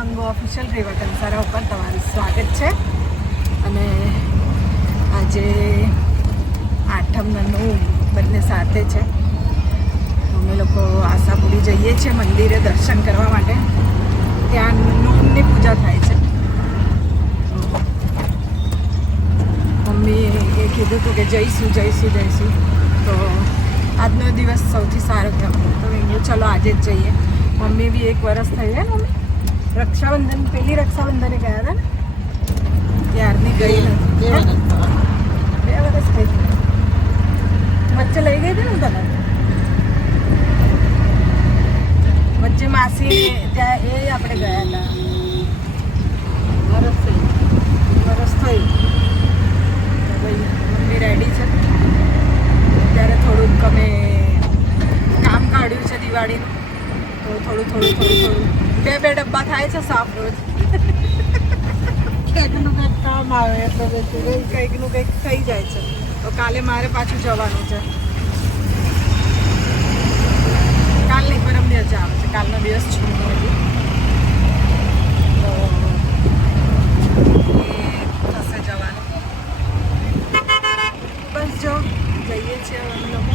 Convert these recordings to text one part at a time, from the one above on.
મંગો official રેવા કંસારા ઉપર તમારું સ્વાગત છે. અને આજે આઠમના 9 બંને સાથે છે. અમે લોકો આશાપુરી જઈએ છીએ મંદિરે દર્શન કરવા માટે. ત્યાં નોમની પૂજા થાય છે. મમ્મીએ કીધું હતું કે જઈશું. તો આજનો દિવસ સૌથી સારો કહેવાય. તો મેં કીધું ચલો આજે જ જઈએ. મમ્મી બી 1 વર્ષ થઈ ગયા. મમ્મી રક્ષાબંધન પહેલી રક્ષાબંધને ગયા હતા ને, ત્યારની ગઈ નથી. 2 વર્ષ થઈ ગયા. વચ્ચે લઈ ગઈ હતી ને તને, વચ્ચે માસી ત્યાં એ આપણે ગયા હતા. વરસ થયું. ભાઈ મમ્મી રેડી છે. ત્યારે થોડુંક અમે કામ કાઢ્યું છે દિવાળીનું. તો થોડું 2 ડબ્બા થાય છે સાફ રોજ. કંઈકનું કંઈક કામ આવે એટલે કંઈકનું કંઈક થઈ જાય છે. તો કાલે મારે પાછું જવાનું છે. કાલની પરમ દિવસ આવે છે. કાલનો દિવસ છૂટો હજી. તો એ થશે જવાનું. બસ જો જઈએ છીએ અમે લોકો.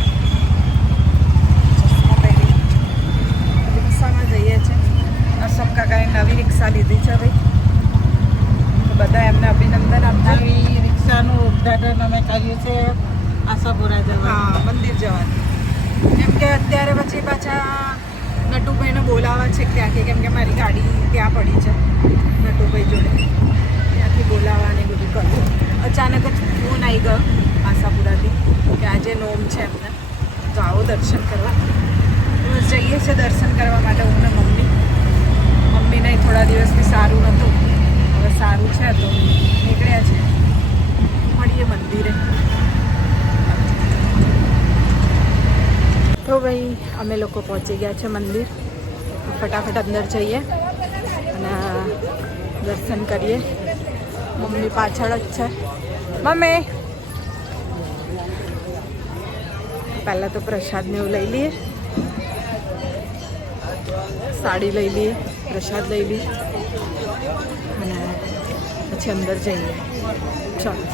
રિક્ષામાં જઈએ છીએ. અશોક કાકાએ નવી રિક્ષા લીધી છે ભાઈ. તો બધા એમને અભિનંદન આપતા. નવી રિક્ષાનું ઉદ્ઘાટન અમે કર્યું છે આશાપુરા જવા. હા, મંદિર જવાનું. કેમ કે અત્યારે પછી પાછા નટુભાઈને બોલાવવા છે ત્યાંથી. કેમ કે મારી ગાડી ત્યાં પડી છે નટુભાઈ જોડે. ત્યાંથી બોલાવવાની બધું કરવું. અચાનક જ ફોન આવી ગયો આશાપુરાથી કે આજે નોમ છે એમને, તો આવો દર્શન કરવા. બસ જઈએ છીએ દર્શન કરવા માટે. હું ને મમ્મીને થોડા દિવસથી સારું નહોતું. હવે સારું છે તો નીકળ્યા છે. મળીએ મંદિરે. તો ભાઈ અમે લોકો પહોંચી ગયા છે મંદિર. ફટાફટ અંદર જઈએ અને દર્શન કરીએ. મમ્મી પાછળ જ છે. મમ્મી પહેલાં તો પ્રસાદને એવું લઈ લઈએ. સાડી લઈ લઈએ, પ્રસાદ લઈ લઈએ અને પછી અંદર જઈએ. ચાલો.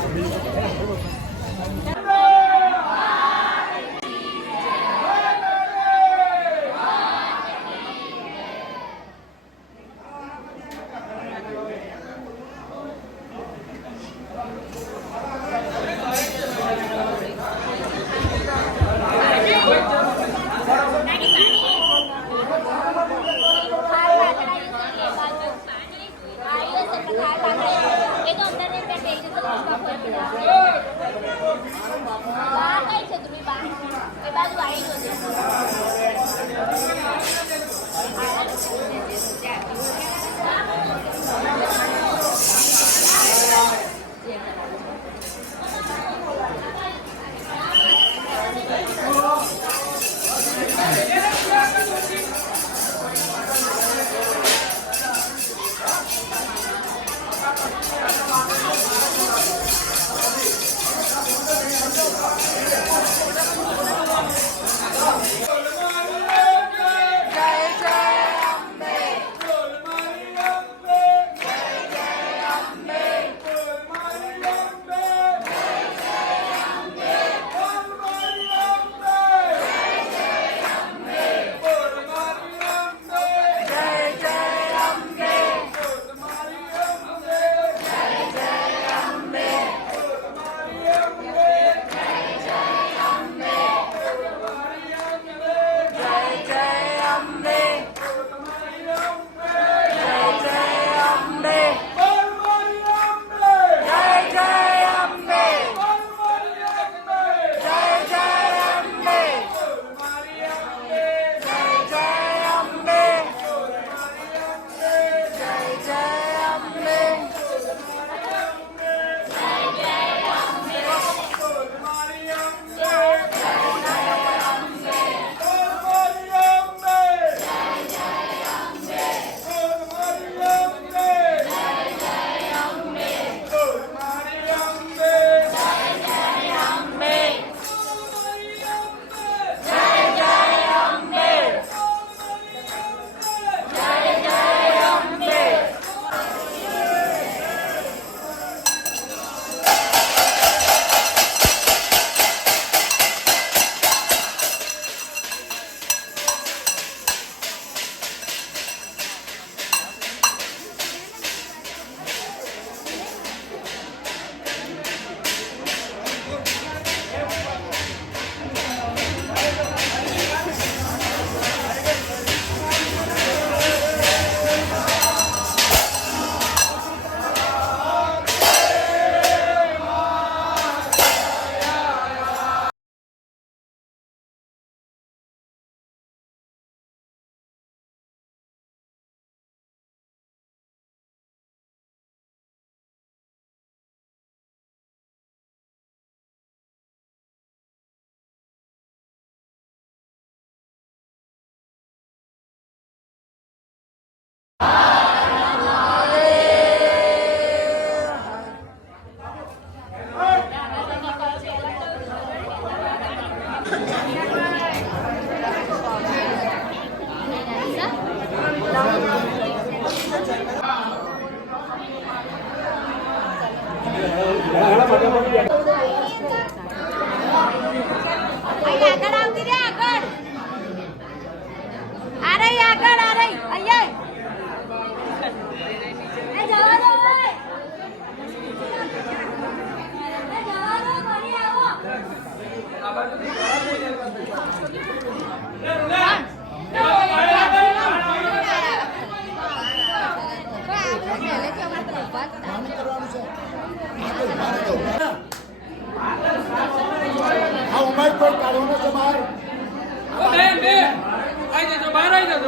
આ ઉમેશ કોઈ કાઢવાનો છે બહાર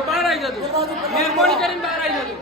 બહાર આવી જજો મહેરબાની કરીને બહાર આવી જજો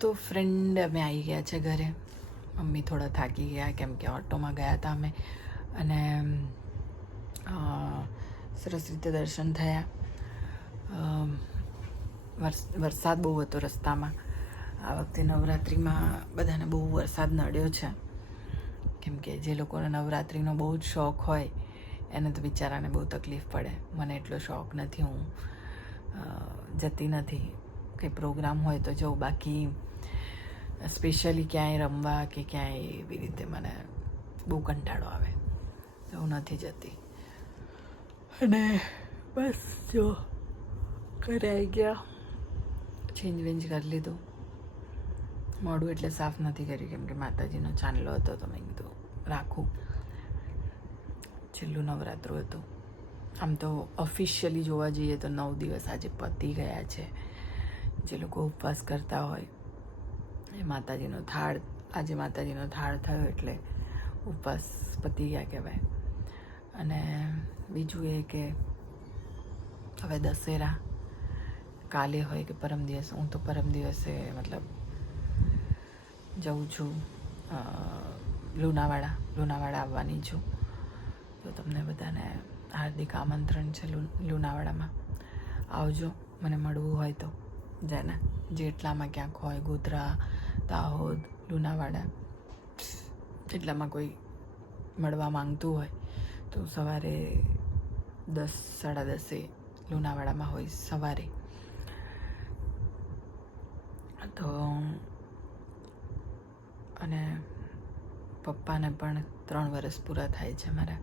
તો ફ્રેન્ડ અમે આવી ગયા છે ઘરે. મમ્મી થોડા થાકી ગયા કેમ કે ઓટોમાં ગયા હતા અમે, અને સરસ રીતે દર્શન થયા. વરસાદ બહુ હતો રસ્તામાં. આ વખતે નવરાત્રિમાં બધાને બહુ વરસાદ નડ્યો છે, કેમ કે જે લોકોને નવરાત્રિનો બહુ જ શોખ હોય એને તો બિચારાને બહુ તકલીફ પડે. મને એટલો શોખ નથી, હું જતી નથી. કંઈ પ્રોગ્રામ હોય તો જાઉં, બાકી સ્પેશિયલી ક્યાંય રમવા કે ક્યાંય એવી રીતે મને બહુ કંટાળો આવે તો હું નથી જતી. અને બસ જો ઘરે આવી ગયા, ચેન્જ વેન્જ કરી લીધું. મોઢું એટલે સાફ નથી કર્યું કેમ કે માતાજીનો ચાંદલો હતો તો મેં કીધું રાખું. છેલ્લું નવરાત્રું હતું. આમ તો ઓફિશિયલી જોવા જઈએ તો 9 દિવસ આજે પતી ગયા છે. જે લોકો ઉપવાસ કરતા હોય એ માતાજીનો થાળ, આજે માતાજીનો થાળ થયો એટલે ઉપવાસ પતી ગયા કહેવાય. અને બીજું એ કે હવે દશેરા કાલે હોય કે પરમ દિવસ, હું તો પરમ દિવસે મતલબ જઉં છું લુણાવાડા આવવાની છું. તો તમને બધાને હાર્દિક આમંત્રણ છે લુણાવાડામાં. આવજો, મને મળવું હોય તો. જેને જેટલામાં ક્યાંક હોય, ગોધરા, દાહોદ, લુણાવાડા, એટલામાં કોઈ મળવા માંગતું હોય તો સવારે 10, 10:30 લુણાવાડામાં હોય સવારે. તો અને પપ્પાને પણ 3 વર્ષ પૂરા થાય છે મારા.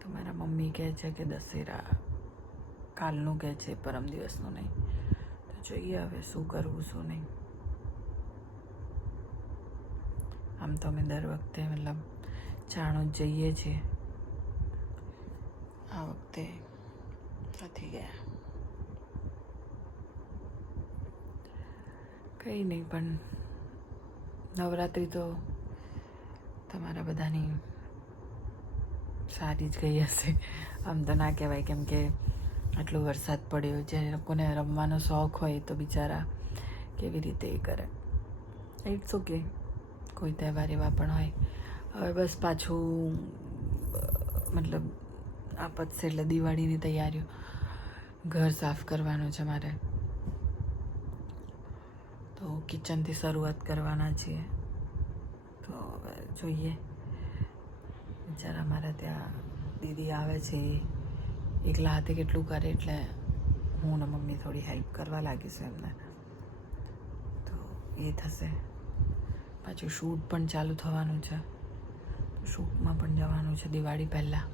તો મારા મમ્મી કહે છે કે દશેરા કાલનું કહે છે, પરમ દિવસનું નહીં. તો જોઈએ હવે શું કરવું શું નહીં. આમ તો અમે દર વખતે મતલબ ચાણું જ જઈએ છીએ, આ વખતે નથી ગયા. કંઈ નહીં, પણ નવરાત્રિ તો તમારા બધાની સારી જ ગઈ હશે. આમ તો ના કહેવાય કેમ કે આટલો વરસાદ પડ્યો. જે લોકોને રમવાનો શોખ હોય તો બિચારા કેવી રીતે એ કરે. ઇટ્સ ઓકે, કોઈ તહેવાર એવા પણ હોય. હવે બસ પાછું મતલબ આ પતશે એટલે દિવાળીની તૈયારીઓ, ઘર સાફ કરવાનું છે મારે, તો કિચનથી શરૂઆત કરવાના છીએ. તો હવે જોઈએ, બિચારા મારા ત્યાં દીદી આવે છે, એકલા હાથે કેટલું કરે, એટલે હું ને મમ્મી થોડી હેલ્પ કરવા લાગીશું એમને. તો એ થશે. પાછું શૂટ પણ ચાલુ થવાનું છે, શૂટમાં પણ જવાનું છે દિવાળી પહેલાં.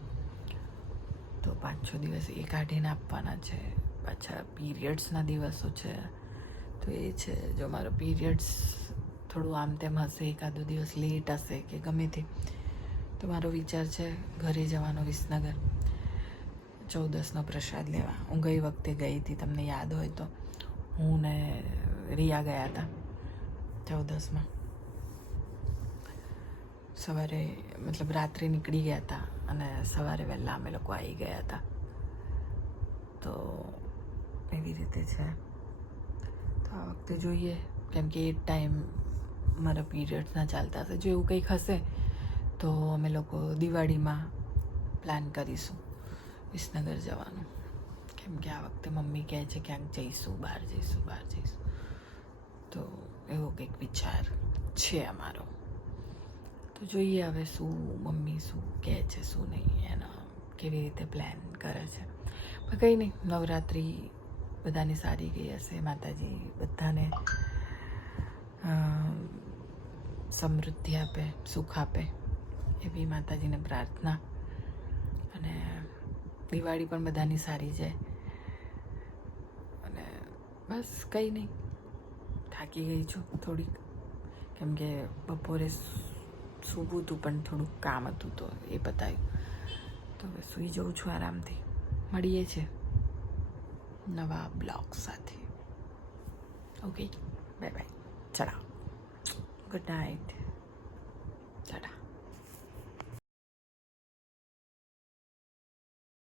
તો 5-6 દિવસ એ કાઢીને આપવાના છે. પાછા પીરિયડ્સના દિવસો છે, તો એ છે, જો મારો પીરિયડ્સ થોડું આમ તેમ હશે, એકાદો દિવસ લેટ હશે કે ગમે તે, તો મારો વિચાર છે ઘરે જવાનો વિસનગર 14નો પ્રસાદ લેવા. હું ગઈ વખતે ગઈ હતી, તમને યાદ હોય તો હું ને રિયા ગયા હતા 14માં. સવારે મતલબ રાત્રે નીકળી ગયા હતા અને સવારે વહેલા અમે લોકો આવી ગયા હતા. તો એવી રીતે છે. તો આ વખતે જોઈએ, કેમ કે એ ટાઈમ મારા પીરિયડ્સના ચાલતા હશે. જો એવું કંઈક હશે તો અમે લોકો દિવાળીમાં પ્લાન કરીશું વિસનગર જવાનું, કેમ કે આ વખતે મમ્મી કહે છે ક્યાંક જઈશું, બહાર જઈશું. તો એવો કંઈક વિચાર છે અમારો. તો જોઈએ હવે શું મમ્મી શું કહે છે, શું નહીં, એનો કેવી રીતે પ્લાન કરે છે. પણ કંઈ નહીં, નવરાત્રિ બધાની સારી ગઈ હશે. માતાજી બધાને સમૃદ્ધિ આપે, સુખ આપે, એવી માતાજીને પ્રાર્થના. અને દિવાળી પણ બધાની સારી જાય. અને બસ કંઈ નહીં, થાકી ગઈ છું થોડીક, કેમ કે બપોરે સૂવું હતું પણ થોડુંક કામ હતું તો એ પતાવ્યું. તો હવે સૂઈ જાઉં છું આરામથી. મળીએ છીએ નવા બ્લોગ સાથે. ઓકે, બાય બાય, ચલો, ગુડ નાઇટ.